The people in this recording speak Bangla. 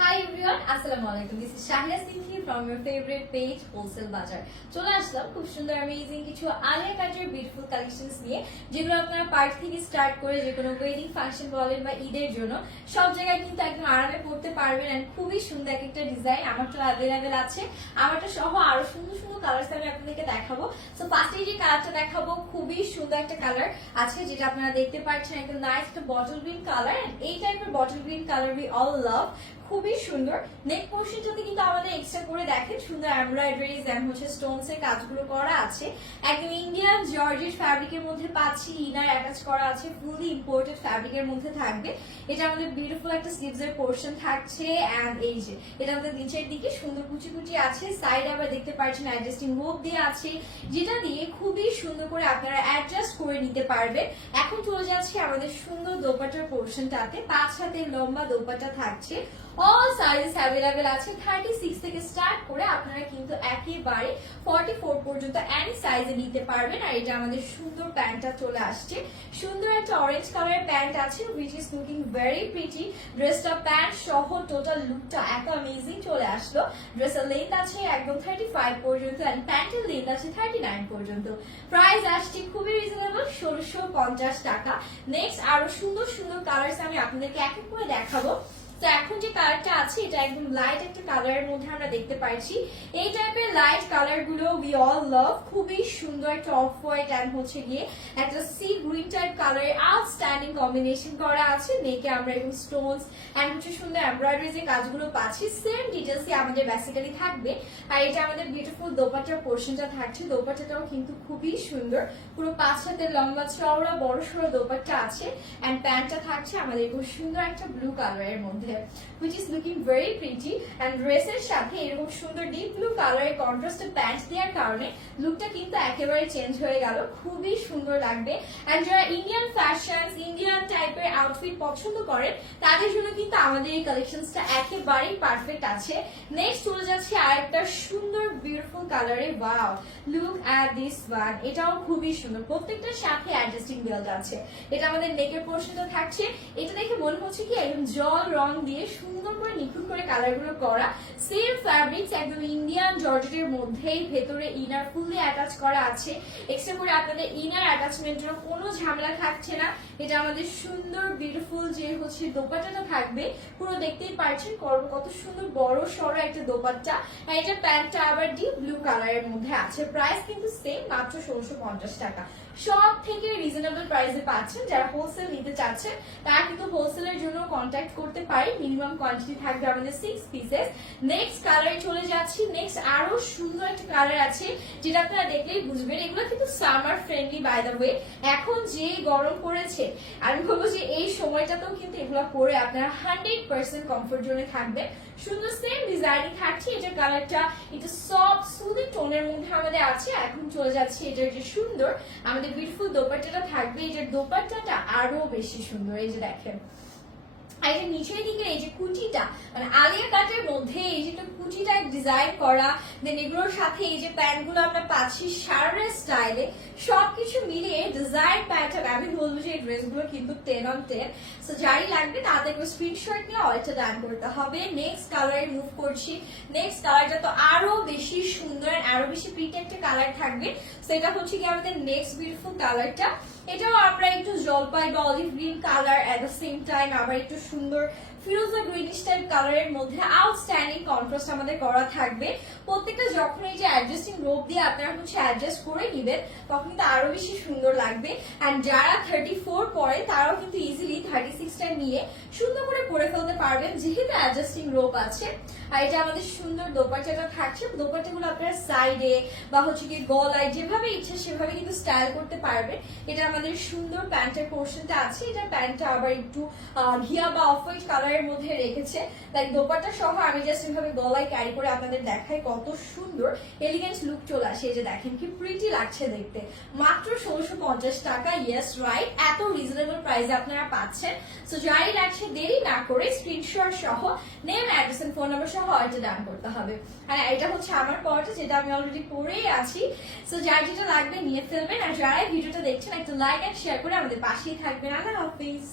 Hi, হাই এভরিওয়ান আসসালামু আলাইকুম this is Shahiya Sinthy from your favourite page wholesale bazaar চলে আসলাম খুব সুন্দর অ্যামেজিং কিছু আলিয়া কাজের বিউটিফুল কালেকশনস নিয়ে, যেগুলো আপনারা পার্টি থেকে স্টার্ট করে যে কোনো ওয়েডিং ফাংশন বলেন বা ঈদের জন্য, সব জায়গায় কিন্তু একদম আরামে পড়তে পারবেন এন্ড খুবই সুন্দর এক একটা ডিজাইন আমারটা অ্যাভেলেবেল আছে। আমারটা সহ আরও সুন্দর সুন্দর কালার্স আমি আপনাদেরকে দেখাবো। সো ফার্স্টে যে কালারটা দেখাবো, খুবই সুন্দর একটা কালার আছে যেটা আপনারা দেখতে পাচ্ছেন, একদম নাইস একটা বটল গ্রিন কালার এই টাইপের bottle green colour we all love খুবই সুন্দর। নেক পোর্শনটাতে কিন্তু আমাদের এক্সট্রা করে দেখেন, সুন্দর এমব্রয়ডারিজ এন্ড হচ্ছে স্টোনস এর কাজগুলো করা আছে। একদম ইন্ডিয়ান জর্জেট ফ্যাব্রিকের মধ্যে পাচ্ছি ইনার অ্যাটাচ করা আছে ফুলি ইম্পোর্টেড ফ্যাব্রিকের মধ্যে থাকবে। এটা আমাদের বিউটিফুল একটা স্লিভস এর পোর্শন থাকছে এন্ড এই যে, এটা আমাদের নিচের দিকে সুন্দর কুচি কুচি আছে সাইড আবার দেখতে পাচ্ছেন অ্যাডজাস্টিং হোপ দিয়ে আছে, যেটা দিয়ে খুবই সুন্দর করে আপনারা অ্যাডজাস্ট করে নিতে পারবেন। এখন চলে যাচ্ছে আমাদের সুন্দর দোপাটার পোর্শনটাতে। পাঁচ হাতের লম্বা দোপাটা থাকছে। অল সাইজ অ্যাভেলেবেল আছে। থার্টি থেকে স্টার্ট করে আপনারা কিন্তু একেবারে ফর্টি ফোর পর্যন্ত এনি সাইজে নিতে পারবেন। আর এটা আমাদের সুন্দর প্যান্টটা চলে আসছে। সুন্দর একটা অরেঞ্জ কালারের প্যান্ট আছে which is looking very pretty ড্রেসটা প্যান্ট সহ টোটাল লুকটা এত অ্যামেজিং চলে আসলো। ড্রেসের লেন্থ আছে একদম থার্টি ফাইভ পর্যন্ত অ্যান্ড প্যান্টের লেন্থ আছে থার্টি নাইন পর্যন্ত। প্রাইস আসছে খুবই রিজনেবল ষোলোশো পঞ্চাশ টাকা। নেক্সট আরও সুন্দর সুন্দর কালার আমি আপনাদেরকে এক এক করে দেখাবো। তো এখন যে কালারটা আছে, এটা একদম লাইট একটা কালারের মধ্যে আমরা দেখতে পাচ্ছি এই টাইপের লাইট কালারগুলো উই অল লাভ খুবই সুন্দর একটা অফ হোয়াইট অ্যান্ড হচ্ছে গিয়ে একটা সি গ্রিন টাইপ কালারের আউটস্ট্যান্ডিং কম্বিনেশন করা আছে। নেকে আমরা এরকম স্টোনস অ্যান্ড হচ্ছে সুন্দর এমব্রয়ডারি যে কাজগুলো পাচ্ছি সেম ডিটেলসই আমাদের বেসিক্যালি থাকবে। আর এটা আমাদের বিউটিফুল দোপাটার পোর্শনটা থাকছে। দোপাটাটাও কিন্তু খুবই সুন্দর। পুরো পাঁচ হাতের লম্বা চওড়া বড় সড়ো দোপাট্টা আছে। অ্যান্ড প্যান্টটা থাকছে আমাদের খুব সুন্দর একটা ব্লু কালারের মধ্যে। Which is looking very pretty. And ড্রেসের সাথে এরকম সুন্দর ডিপ ব্লু কালারের কন্ট্রাস্টেড প্যান্ট দেওয়ার কারণে লুকটা কিন্তু একেবারে চেঞ্জ হয়ে গেল। খুবই সুন্দর লাগবে। এন্ড যারা ইন্ডিয়ান ফ্যাশন ইন্ডিয়ান টাইপের আউটফিট পছন্দ করেন, তাদের জন্য কিন্তু আমাদের এই কালেকশনসটা একেবারেই পারফেক্ট আছে। নেক্সট চলে যাচ্ছে আরেকটা সুন্দর বিউটিফুল কালারে wow look at this one এটাও খুবই সুন্দর। প্রত্যেকটার সাথে অ্যাডজাস্টিং বেল্ট আছে। এটা আমাদের নেকের পোর্শনটা থাকছে। এটা দেখে মনে হচ্ছে কি একদম জল রং দিয়ে সুন্দর করে নিখুঁত করে কালারগুলো করা। সেম ফ্যাব্রিক্স একদম ইন্ডিয়ান জর্জেটের মধ্যেই ভেতরে ইনার ফুললি অ্যাটাচ করা আছে। এক্সট্রা করে আপনাদের ইনার অ্যাটাচমেন্টের কোনো ঝামেলা থাকছে না। এটা আমাদের সুন্দর বিউটিফুল যে হচ্ছে দোপাট্টাটা থাকবে, পুরো দেখতেই পারছেন কত কত সুন্দর বড় সড়ো একটা দোপাট্টা। আর এটা প্যান্টটা আবার ডিপ ব্লু কালারের মধ্যে আছে। প্রাইস কিন্তু সেম মাত্র ষোলোশো টাকা। সব থেকে রিজনেবল প্রাইসে পাচ্ছেন। যারা হোলসেল নিতে চাচ্ছেন, তারা কিন্তু হোলসেলের জন্য কন্ট্যাক্ট করতে পারে মিনিমাম কোয়ান্টিটি থাকবে আমাদের সিক্স পিসেস নেক্সট কালারে চলে যাচ্ছি। নেক্সট আরও সুন্দর একটা কালার আছে, যেটা আপনারা দেখলেই বুঝবেন। এগুলো কিন্তু summer friendly by the way এখন যে গরম পড়েছে, আমি বলব যে এই সময়টাতেও কিন্তু এগুলো পরে আপনারা হান্ড্রেড পার্সেন্ট কমফোর্ট জোনে থাকবে সুন্দর সেম ডিজাইনিং থাকছে। এটা কালারটা একটু সফট সুদিং টোনের মধ্যে আমাদের আছে। এখন চলে যাচ্ছে, এটার যে সুন্দর, আমাদের বিউটিফুল দোপাট্টাটা থাকবে যে দোপাট্টাটা আরও বেশি সুন্দর এই যে দেখেন। আর যে নিচের দিকে এই যে কুচিটা মানে আলিয়া কাটের মধ্যে এই যে কুচিটা ডিজাইন করা দেন এগুলোর সাথে এই যে প্যান্টগুলো আমরা পাচ্ছি শার্টের স্টাইলে, সবকিছু মিলিয়ে ডিজাইন প্যাটার্ন আমি বলব যে এই ড্রেসগুলো কিন্তু টেন অন টেন সো যারই লাগবে তাদের স্ক্রিনশট নিয়ে অর্ডারটা ডান করতে হবে। নেক্সট কালারে মুভ করছি। নেক্সট কালারটা তো আরও বেশি সুন্দর, আরও বেশি প্রিটি একটা কালার থাকবে। সেটা হচ্ছে কি আমাদের নেক্সট বিউটিফুল কালারটা এটাও আমরা একটু জলপাই বা olive green colour at the same time আবার একটু সুন্দর ফিরোজা গ্রিনিশ টাইপ কালারের মধ্যে আউটস্ট্যান্ডিং কন্ট্রাস্ট আমাদের করা থাকবে। প্রত্যেকটা যখন এই যে অ্যাডজাস্টিং রোপ দিয়ে আপনারা হচ্ছে অ্যাডজাস্ট করে নেবেন, তখন কিন্তু আরও বেশি সুন্দর লাগবে। অ্যান্ড যারা থার্টি ফোর পরে, তারাও কিন্তু ইজিলি থার্টি নিয়ে সুন্দর করে পরে ফেলতে পারবেন, যেহেতু অ্যাডজাস্টিং রোপ আছে। আর এটা আমাদের সুন্দর দোপাট্টাটা থাকছে। দোপাট্টাগুলো আপনারা সাইডে বা হচ্ছে কি গলায় যেভাবে ইচ্ছে সেভাবে কিন্তু স্টাইল করতে পারবেন। এটা আমাদের সুন্দর প্যান্টের পোর্শনটা আছে। এটা প্যান্টটা আবার একটু ঘিয়া বা অফ হোয়াইট কালারের মধ্যে রেখেছে। লাইক দোপাট্টা সহ আমি জাস্ট এভাবে গলায় ক্যারি করে আপনাদের দেখাই কত সুন্দর এলিগেন্ট লুক চলে আসে। এই যে দেখেন কি প্রিটি লাগছে দেখতে। মাত্র ষোলোশো পঞ্চাশ টাকা ইয়েস রাইট রিজনেবল প্রাইসে আপনারা পাচ্ছেন। সো যাই লাগছে, দেরি না করে স্ক্রিনশট সহ নেম অ্যাড্রেস ফোন নাম্বার সহ অর্ডার ডান করতে হবে। আর এটা হচ্ছে আমার পরটা যেটা আমি অলরেডি পরেই আছি। সো যার যেটা লাগবে নিয়ে ফেলবেন। আর যারাই ভিডিওটা দেখছেন, একটা লাইক অ্যান্ড শেয়ার করে আমাদের পাশেই থাকবেন। আল্লাহ হাফিজ।